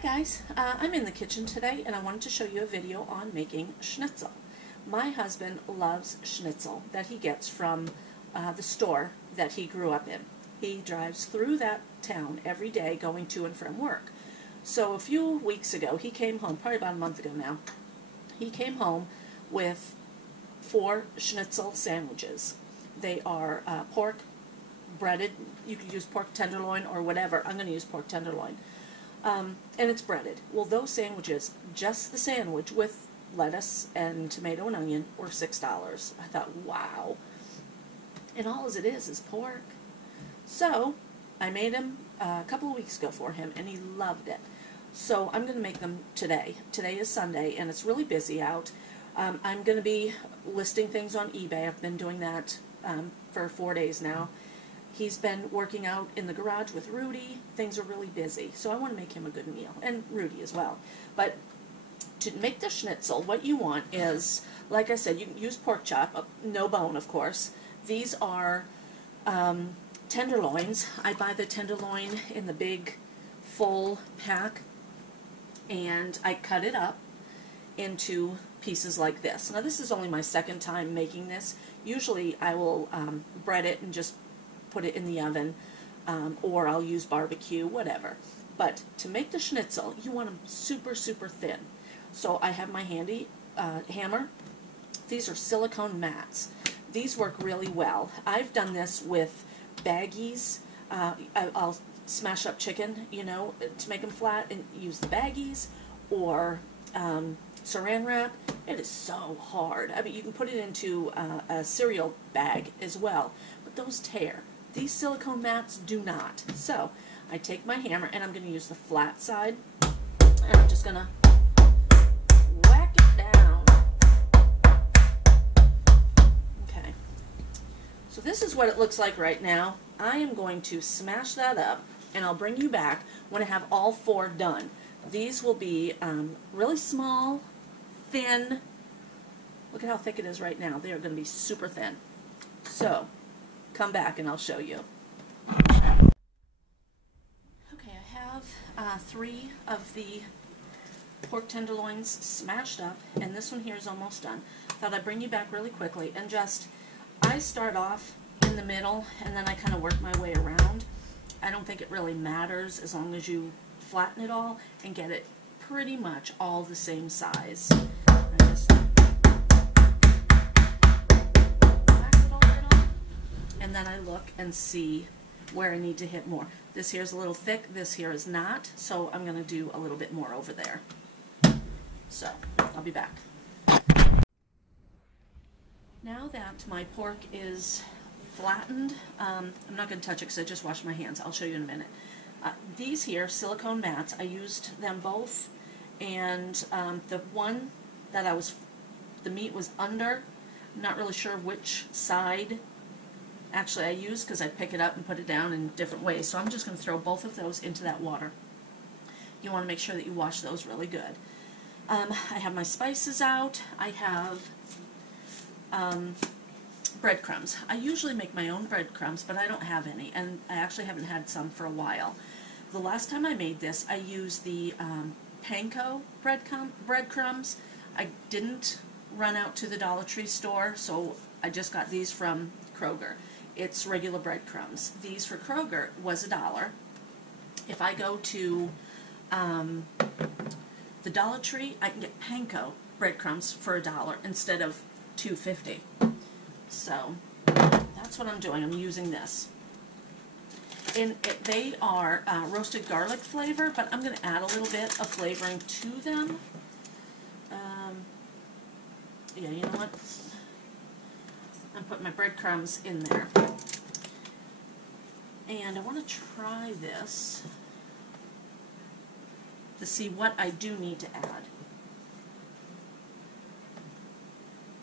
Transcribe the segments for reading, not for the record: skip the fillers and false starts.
Hi guys, I'm in the kitchen today and I wanted to show you a video on making schnitzel. My husband loves schnitzel that he gets from the store that he grew up in. He drives through that town every day going to and from work. So a few weeks ago he came home, probably about a month ago now, he came home with 4 schnitzel sandwiches. They are pork, breaded. You could use pork tenderloin or whatever. I'm going to use pork tenderloin. And it's breaded. Well, those sandwiches, just the sandwich with lettuce and tomato and onion, were $6. I thought, wow. And all as it is pork. So I made them a couple of weeks ago for him, and he loved it. So I'm going to make them today. Today is Sunday, and it's really busy out. I'm going to be listing things on eBay. I've been doing that for 4 days now. He's been working out in the garage with Rudy. Things are really busy, so I want to make him a good meal, and Rudy as well. But to make the schnitzel, what you want is, like I said, you can use pork chop, no bone, of course. These are tenderloins. I buy the tenderloin in the big, full pack, and I cut it up into pieces like this. Now, this is only my second time making this. Usually, I will bread it and just put it in the oven, or I'll use barbecue, whatever. But to make the schnitzel, you want them super, super thin. So I have my handy hammer. These are silicone mats. These work really well. I've done this with baggies. I'll smash up chicken, you know, to make them flat, and use the baggies, or saran wrap. It is so hard. I mean, you can put it into a cereal bag as well, but those tear. These silicone mats do not. So I take my hammer, and I'm going to use the flat side, and I'm just going to whack it down. Okay. So this is what it looks like right now. I am going to smash that up, and I'll bring you back when I have all 4 done. These will be really small, thin. Look at how thick it is right now. They are going to be super thin. So come back and I'll show you. Okay, I have 3 of the pork tenderloins smashed up, and this one here is almost done. Thought I'd bring you back really quickly and I start off in the middle, and then I kind of work my way around. I don't think it really matters as long as you flatten it all and get it pretty much all the same size. And then I look and see where I need to hit more. This here is a little thick, this here is not, so I'm going to do a little bit more over there. So, I'll be back. Now that my pork is flattened, I'm not going to touch it because I just washed my hands. I'll show you in a minute. These here, silicone mats, I used them both, and the one that the meat was under, I'm not really sure which side actually I use, because I pick it up and put it down in different ways. So I'm just going to throw both of those into that water. You want to make sure that you wash those really good. I have my spices out. I have breadcrumbs. I usually make my own breadcrumbs, but I don't have any, and I actually haven't had some for a while. The last time I made this, I used the panko breadcrumbs. I didn't run out to the Dollar Tree store, so I just got these from Kroger. It's regular breadcrumbs. These for Kroger was $1. If I go to the Dollar Tree, I can get panko breadcrumbs for $1 instead of $2.50. So that's what I'm doing. I'm using this. And they are roasted garlic flavor, but I'm going to add a little bit of flavoring to them. Yeah, you know what? I'm putting my breadcrumbs in there. And I want to try this to see what I do need to add.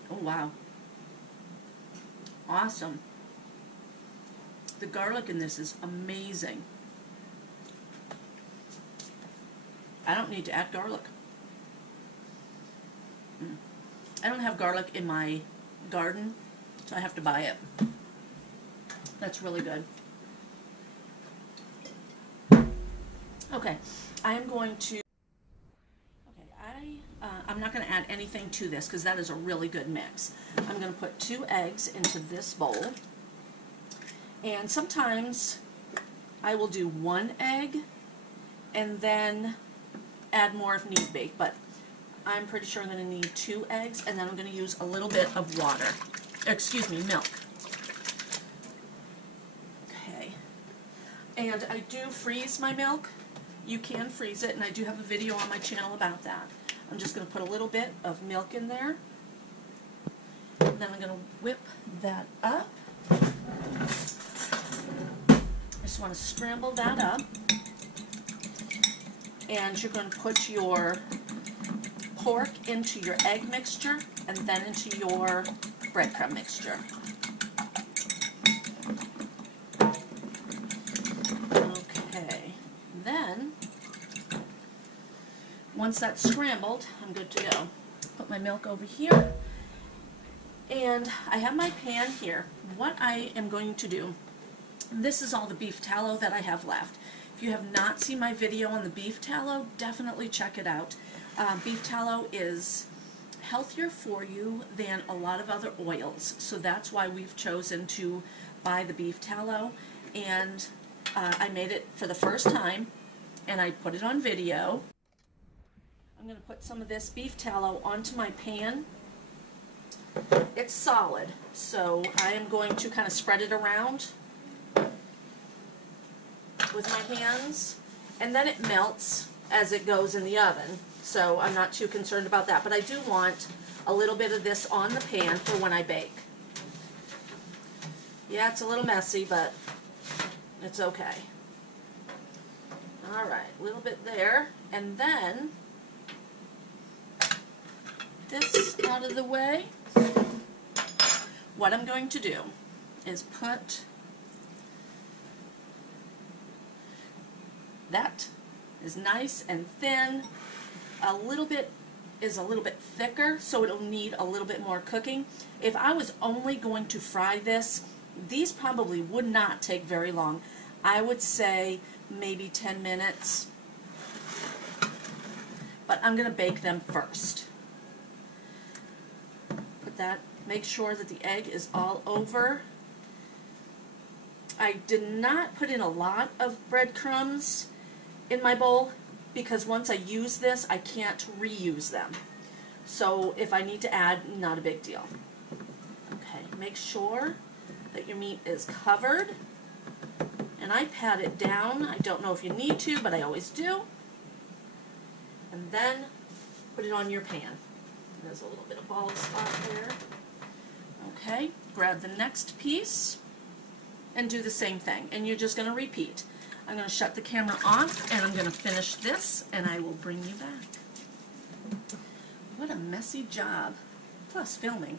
Oh, wow. Awesome. The garlic in this is amazing. I don't need to add garlic. I don't have garlic in my garden, so I have to buy it. That's really good. Okay, I am going to add anything to this because that is a really good mix. I'm going to put 2 eggs into this bowl, and sometimes I will do 1 egg and then add more if need be, but I'm pretty sure I'm going to need 2 eggs, and then I'm going to use a little bit of water, excuse me, milk. Okay, and I do freeze my milk. You can freeze it, and I do have a video on my channel about that. I'm just going to put a little bit of milk in there, and then I'm going to whip that up. I just want to scramble that up, and you're going to put your pork into your egg mixture and then into your breadcrumb mixture. Okay, then once that's scrambled, I'm good to go. Put my milk over here, and I have my pan here. What I am going to do, this is all the beef tallow that I have left. If you have not seen my video on the beef tallow, definitely check it out. Beef tallow is healthier for you than a lot of other oils, so that's why we've chosen to buy the beef tallow. And I made it for the first time, and I put it on video. I'm going to put some of this beef tallow onto my pan. It's solid, so I am going to kind of spread it around with my hands, and then it melts as it goes in the oven, so I'm not too concerned about that. But I do want a little bit of this on the pan for when I bake. Yeah, it's a little messy, but it's okay. Alright, a little bit there, and then this out of the way. What I'm going to do is put that is nice and thin. A little bit is a little bit thicker, so it'll need a little bit more cooking. If I was only going to fry this, these probably would not take very long. I would say maybe 10 minutes, but I'm going to bake them first. Put that, make sure that the egg is all over. I did not put in a lot of breadcrumbs in my bowl because once I use this, I can't reuse them. So if I need to add, not a big deal. Okay, make sure that your meat is covered. And I pat it down. I don't know if you need to, but I always do. And then put it on your pan. There's a little bit of bald spot there. Okay, grab the next piece and do the same thing. And you're just going to repeat. I'm going to shut the camera off, and I'm going to finish this, and I will bring you back. What a messy job. Plus filming.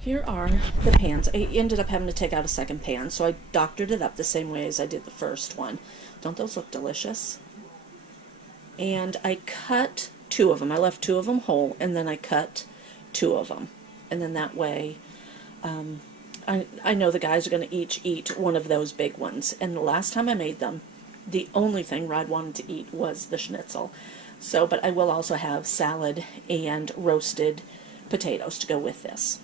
Here are the pans. I ended up having to take out a second pan, so I doctored it up the same way as I did the first one. Don't those look delicious? And I cut 2 of them. I left 2 of them whole, and then I cut 2 of them. And then that way, I know the guys are going to each eat one of those big ones. And the last time I made them, the only thing Rod wanted to eat was the schnitzel. So, but I will also have salad and roasted potatoes to go with this.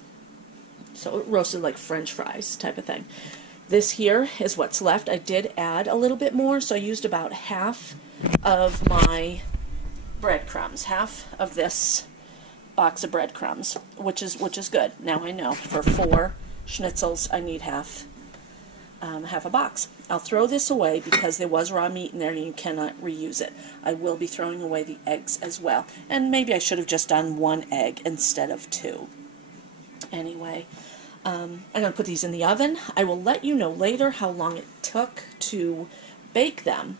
So roasted like French fries type of thing. This here is what's left. I did add a little bit more, so I used about half of my breadcrumbs, half of this box of breadcrumbs, which is good. Now I know for 4 schnitzels I need half a box. I'll throw this away because there was raw meat in there and you cannot reuse it. I will be throwing away the eggs as well, and maybe I should have just done 1 egg instead of 2. Anyway, I'm going to put these in the oven. I will let you know later how long it took to bake them,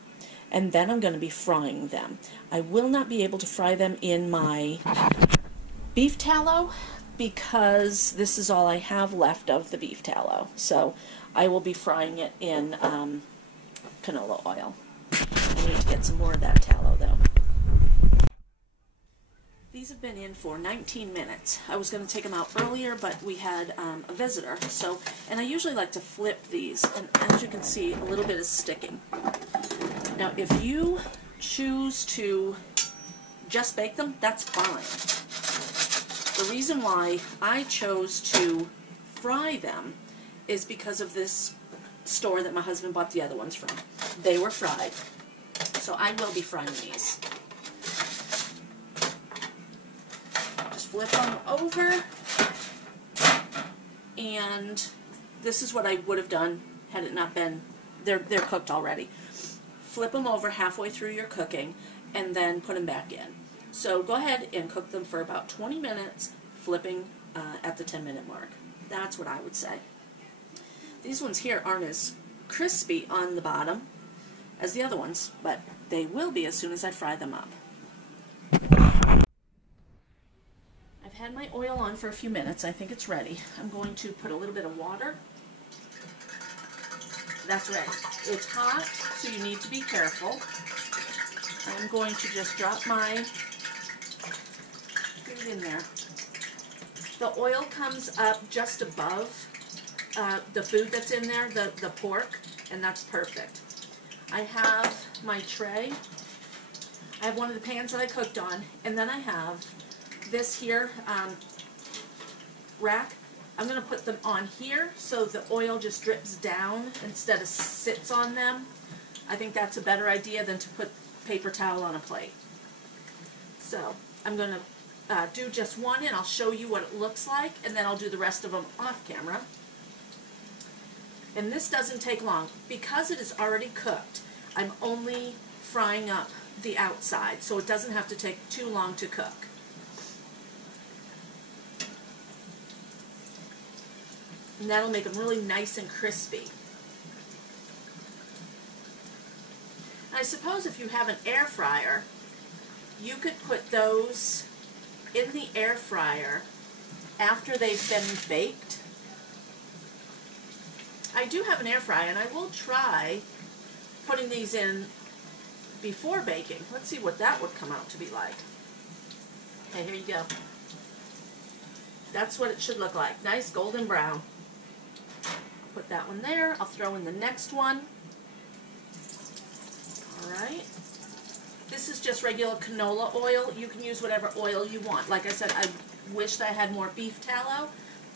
and then I'm going to be frying them. I will not be able to fry them in my beef tallow because this is all I have left of the beef tallow. So I will be frying it in canola oil. I need to get some more of that tallow though. These have been in for 19 minutes. I was going to take them out earlier, but we had a visitor. So, and I usually like to flip these, and as you can see, a little bit is sticking. Now, if you choose to just bake them, that's fine. The reason why I chose to fry them is because of this store that my husband bought the other ones from. They were fried. So I will be frying these. Just flip them over. And this is what I would have done had it not been, they're cooked already. Flip them over halfway through your cooking and then put them back in. So go ahead and cook them for about 20 minutes, flipping at the 10-minute mark. That's what I would say. These ones here aren't as crispy on the bottom as the other ones, but they will be as soon as I fry them up. I've had my oil on for a few minutes. I think it's ready. I'm going to put a little bit of water. That's ready. It's hot, so you need to be careful. I'm going to just drop my food in there. The oil comes up just above the food that's in there, the pork, and that's perfect. I have my tray. I have one of the pans that I cooked on, and then I have this here rack. I'm going to put them on here so the oil just drips down instead of sits on them. I think that's a better idea than to put paper towel on a plate. So I'm going to do just one, and I'll show you what it looks like, and then I'll do the rest of them off camera. And this doesn't take long. Because it is already cooked, I'm only frying up the outside, so it doesn't have to take too long to cook. And that'll make them really nice and crispy. I suppose if you have an air fryer, you could put those in the air fryer after they've been baked. I do have an air fryer, and I will try putting these in before baking. Let's see what that would come out to be like. Okay, here you go. That's what it should look like. Nice golden brown. Put that one there. I'll throw in the next one. Alright. This is just regular canola oil. You can use whatever oil you want. Like I said, I wished I had more beef tallow,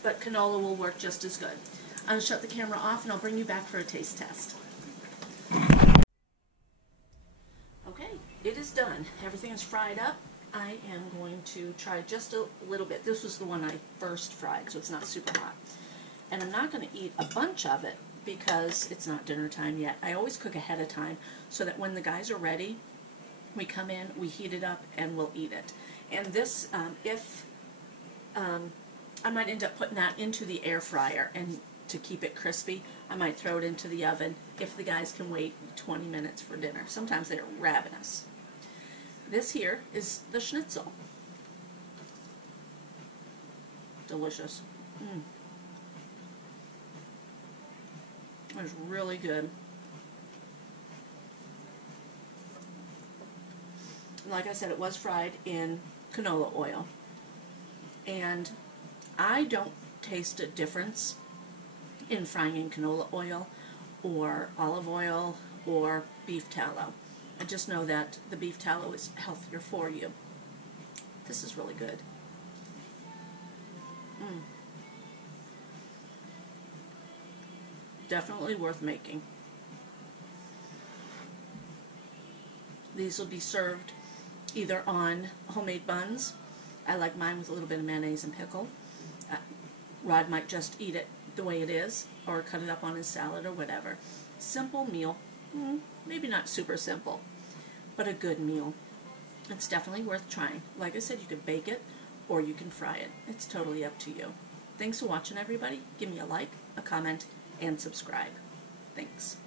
but canola will work just as good. I'll shut the camera off, and I'll bring you back for a taste test. Okay, it is done. Everything is fried up. I am going to try just a little bit. This was the one I first fried, so it's not super hot. And I'm not going to eat a bunch of it because it's not dinner time yet. I always cook ahead of time so that when the guys are ready, we come in, we heat it up, and we'll eat it. And this, I might end up putting that into the air fryer, and to keep it crispy, I might throw it into the oven if the guys can wait 20 minutes for dinner. Sometimes they're ravenous. This here is the schnitzel. Delicious. It was really good. Like I said, it was fried in canola oil. And I don't taste a difference in frying in canola oil or olive oil or beef tallow. I just know that the beef tallow is healthier for you. This is really good. Definitely worth making. These will be served either on homemade buns. I like mine with a little bit of mayonnaise and pickle. Rod might just eat it the way it is, or cut it up on his salad or whatever. Simple meal. Maybe not super simple, but a good meal. It's definitely worth trying. Like I said, you can bake it or you can fry it. It's totally up to you. Thanks for watching, everybody. Give me a like, a comment, and subscribe. Thanks.